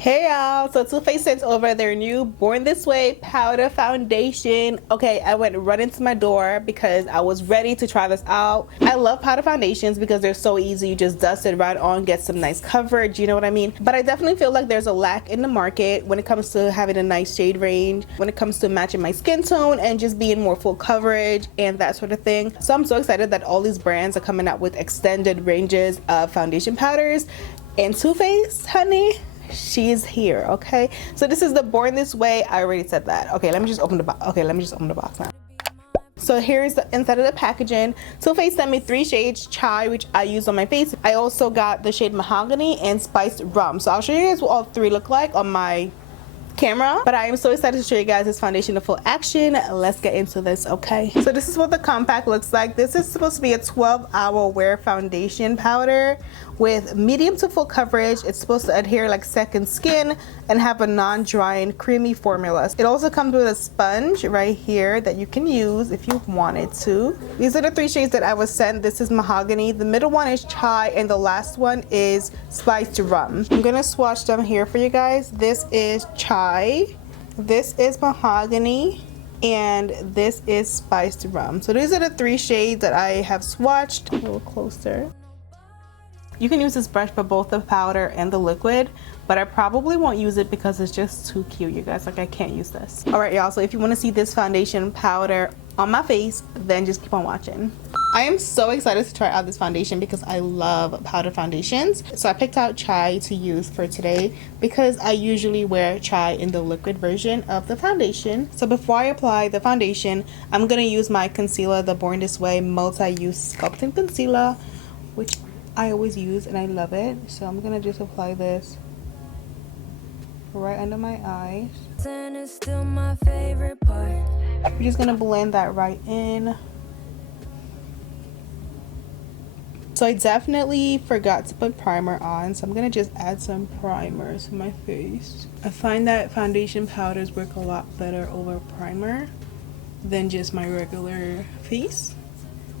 Hey y'all, so Too Faced sent over their new Born This Way powder foundation. Okay, I went right into my door because I was ready to try this out. I love powder foundations because they're so easy. You just dust it right on, get some nice coverage, you know what I mean? But I definitely feel like there's a lack in the market when it comes to having a nice shade range, when it comes to matching my skin tone and just being more full coverage and that sort of thing. So I'm so excited that all these brands are coming out with extended ranges of foundation powders. And Too Faced, honey, she's here. Okay, so this is the Born This Way. I already said that. Okay, let me just open the box. Okay, let me just open the box now. So here's the inside of the packaging. Too Faced sent me 3 shades chai, which I use on my face. I also got the shade mahogany and spiced rum. So I'll show you guys what all 3 look like on my camera, but I am so excited to show you guys this foundation in full action. Let's get into this. Okay, so this is what the compact looks like. This is supposed to be a 12-hour wear foundation powder with medium to full coverage. It's supposed to adhere like second skin and have a non-drying creamy formula. It also comes with a sponge right here that you can use if you wanted to. These are the 3 shades that I was sent. This is mahogany, the middle one is chai, and the last one is spiced rum. I'm gonna swatch them here for you guys. This is chai, this is mahogany, and this is spiced rum. So these are the 3 shades that I have swatched. A little closer. You can use this brush for both the powder and the liquid, but I probably won't use it because it's just too cute, you guys. Like, I can't use this. All right, y'all, so if you want to see this foundation powder on my face, then just keep on watching. I am so excited to try out this foundation because I love powder foundations. So I picked out chai to use for today because I usually wear chai in the liquid version of the foundation. So before I apply the foundation, I'm gonna use my concealer, the Born This Way multi-use sculpting concealer, which I always use and I love it. So I'm gonna just apply this right under my eyes. It's still my favorite part. We're just gonna blend that right in. So I definitely forgot to put primer on, so I'm gonna just add some primer to my face. I find that foundation powders work a lot better over primer than just my regular face,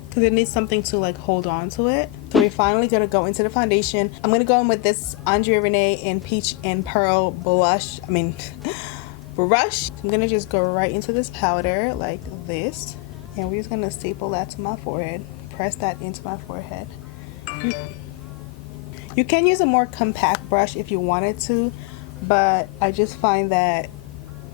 because it needs something to like hold on to it. So we're finally gonna go into the foundation. I'm gonna go in with this Andrea Renee in Peach and Pearl brush. I'm gonna just go right into this powder like this, and we're just gonna staple that to my forehead. Press that into my forehead. You can use a more compact brush if you wanted to, but I just find that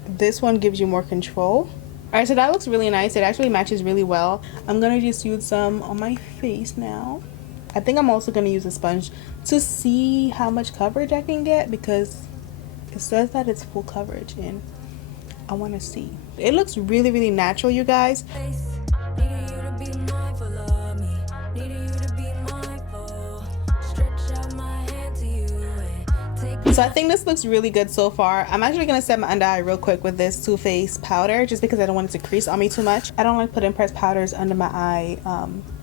this one gives you more control. Alright, so that looks really nice. It actually matches really well. I'm gonna just use some on my face now. I think I'm also gonna use a sponge to see how much coverage I can get, because it says that it's full coverage and I want to see. It looks really, really natural, you guys. So I think this looks really good so far. I'm actually going to set my under eye real quick with this Too Faced powder just because I don't want it to crease on me too much. I don't like putting pressed powders under my eye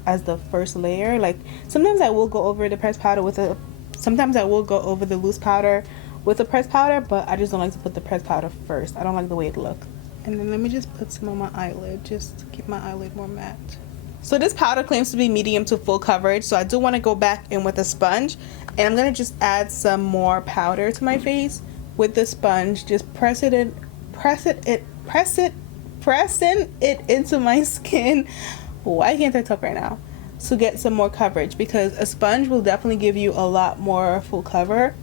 as the first layer. Like, sometimes I will go over the pressed powder with a, sometimes I will go over the loose powder with the pressed powder, but I just don't like to put the pressed powder first. I don't like the way it looks. And then let me just put some on my eyelid just to keep my eyelid more matte. So this powder claims to be medium to full coverage, so I do want to go back in with a sponge, and I'm going to just add some more powder to my face with the sponge, just pressing it into my skin. Why can't I talk right now? To get some more coverage, because a sponge will definitely give you a lot more full coverage.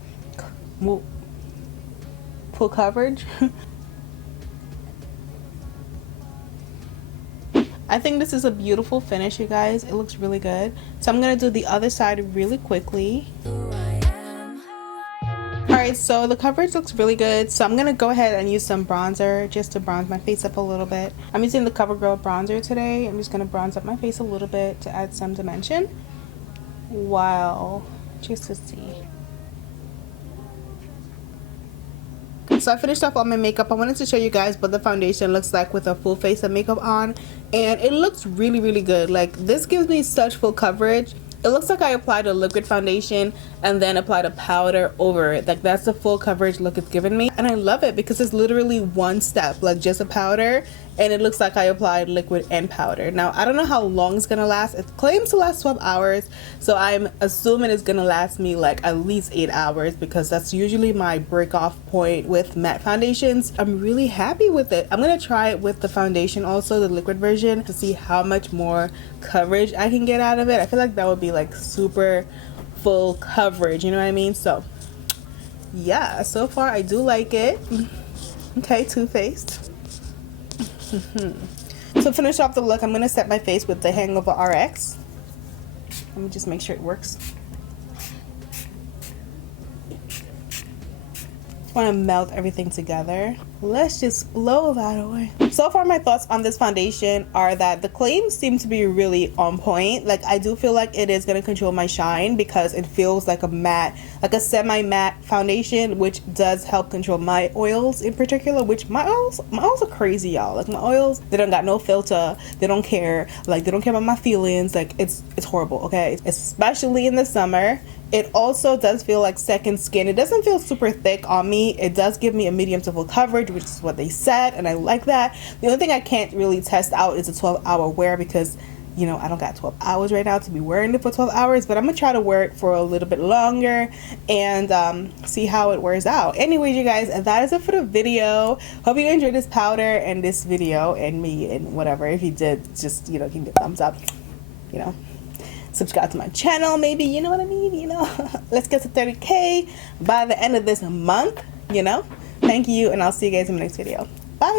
I think this is a beautiful finish, you guys. It looks really good. So I'm gonna do the other side really quickly. Alright, so the coverage looks really good. So I'm gonna go ahead and use some bronzer just to bronze my face up a little bit. I'm using the CoverGirl bronzer today. I'm just gonna bronze up my face a little bit to add some dimension. Wow, just to see. So I finished off all my makeup. I wanted to show you guys what the foundation looks like with a full face of makeup on, and it looks really, really good. Like, this gives me such full coverage. It looks like I applied a liquid foundation and then applied a powder over it. Like, that's the full coverage look it's given me, and I love it because it's literally one step, like just a powder and it looks like I applied liquid and powder. Now I don't know how long it's gonna last. It claims to last 12 hours, so I'm assuming it's gonna last me like at least 8 hours, because that's usually my break off point with matte foundations. I'm really happy with it. I'm gonna try it with the foundation also, the liquid version, to see how much more coverage I can get out of it. I feel like that would be like super full coverage, you know what I mean? So yeah, so far I do like it. Okay, Too Faced. To finish off the look, I'm gonna set my face with the Hangover Rx. Let me just make sure it works. Want to melt everything together. Let's just blow that away. So far, my thoughts on this foundation are that the claims seem to be really on point. Like, I do feel like it is going to control my shine, because it feels like a matte, like a semi-matte foundation, which does help control my oils in particular, which my oils are crazy, y'all. Like, my oils, they don't got no filter. They don't care. Like, they don't care about my feelings. Like, it's horrible, okay? Especially in the summer. It also does feel like second skin. It doesn't feel super thick on me. It does give me a medium to full coverage, which is what they said, and I like that. The only thing I can't really test out is a 12-hour wear, because, you know, I don't got 12 hours right now to be wearing it for 12 hours, but I'm gonna try to wear it for a little bit longer and see how it wears out. Anyways, you guys, that is it for the video. Hope you enjoyed this powder and this video and me and whatever. If you did, just, you know, give me a thumbs up, you know. Subscribe to my channel, maybe, you know what I mean, you know. Let's get to 30K by the end of this month, you know. Thank you, and I'll see you guys in the next video. Bye.